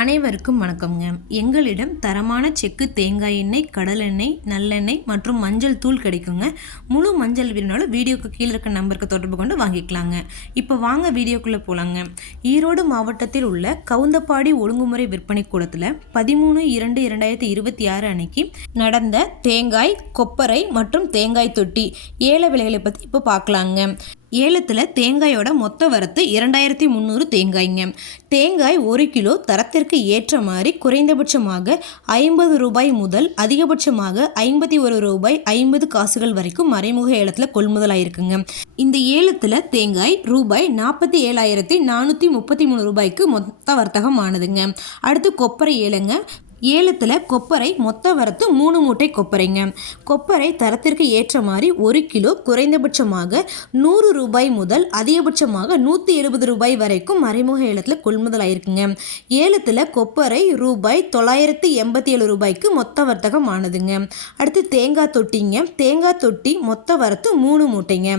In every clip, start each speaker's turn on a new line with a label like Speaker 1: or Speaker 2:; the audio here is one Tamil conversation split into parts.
Speaker 1: அனைவருக்கும் வணக்கம்ங்க. எங்களிடம் தரமான செக்கு தேங்காய் எண்ணெய் கடலெண்ணெய் நல்லெண்ணெய் மற்றும் மஞ்சள் தூள் கிடைக்குங்க. முழு மஞ்சள் வேணுனாலும் வீடியோக்கு கீழே இருக்க நம்பருக்கு தொடர்பு கொண்டு வாங்கிக்கலாங்க. இப்போ வாங்க வீடியோக்குள்ளே போகலாங்க ஈரோடு மாவட்டத்தில் உள்ள கவுந்தப்பாடி ஒழுங்குமுறை விற்பனை கூடத்தில் பதிமூணு இரண்டு இரண்டாயிரத்தி இருபத்தி ஆறு அன்னைக்கு நடந்த தேங்காய் கொப்பரை மற்றும் தேங்காய் தொட்டி ஏல விலைகளை பற்றி இப்போ பார்க்கலாங்க. ஏலத்தில் தேங்காயோட மொத்த வரத்து இரண்டாயிரத்தி முந்நூறு தேங்காய்ங்க. தேங்காய் ஒரு கிலோ தரத்திற்கு ஏற்ற மாதிரி குறைந்தபட்சமாக ஐம்பது ரூபாய் முதல் அதிகபட்சமாக ஐம்பத்தி ஒரு ரூபாய் ஐம்பது காசுகள் வரைக்கும் மறைமுக ஏலத்தில் கொள்முதலாயிருக்குங்க. இந்த ஏலத்தில் தேங்காய் ரூபாய் நாற்பத்தி ஏழாயிரத்தி நானூற்றி முப்பத்தி மூணு ரூபாய்க்கு மொத்த வர்த்தகம் ஆனதுங்க அடுத்து கொப்பரை ஏலங்க ஏலத்தில் கொப்பரை மொத்த வரத்து மூணு மூட்டை கொப்பரைங்க. கொப்பரை தரத்திற்கு ஏற்ற மாதிரி ஒரு கிலோ குறைந்தபட்சமாக நூறு ரூபாய் முதல் அதிகபட்சமாக நூற்றி எழுபது ரூபாய் வரைக்கும் மறைமுக ஏலத்தில் கொள்முதல் ஆயிருக்குங்க ஏலத்தில் கொப்பரை ரூபாய் தொள்ளாயிரத்தி எண்பத்தி ஏழு ரூபாய்க்கு மொத்த வர்த்தகம் ஆனதுங்க அடுத்து தேங்காய் தொட்டிங்க. தேங்காய் தொட்டி மொத்த வரத்து மூணு மூட்டைங்க.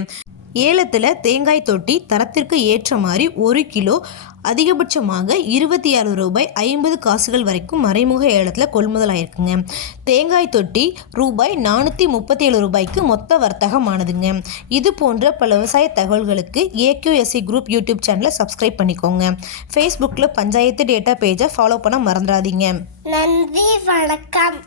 Speaker 1: ஏலத்தில் தேங்காய் தொட்டி தரத்திற்கு ஏற்ற மாதிரி ஒரு கிலோ அதிகபட்சமாக இருபத்தி ஆறு ரூபாய் ஐம்பது காசுகள் வரைக்கும் மறைமுக ஏலத்தில் கொள்முதல் ஆயிருக்குங்க தேங்காய் தொட்டி ரூபாய் நானூற்றி முப்பத்தி ஏழு ரூபாய்க்கு மொத்த வர்த்தகமானதுங்க. இது போன்ற பல விவசாய தகவல்களுக்கு ஏக்யூஎஸ்சி குரூப் யூடியூப் சேனலை சப்ஸ்கிரைப் பண்ணிக்கோங்க. ஃபேஸ்புக்கில் பஞ்சாயத்து டேட்டா பேஜை ஃபாலோ பண்ண மறந்துடாதீங்க.
Speaker 2: நன்றி வணக்கம்.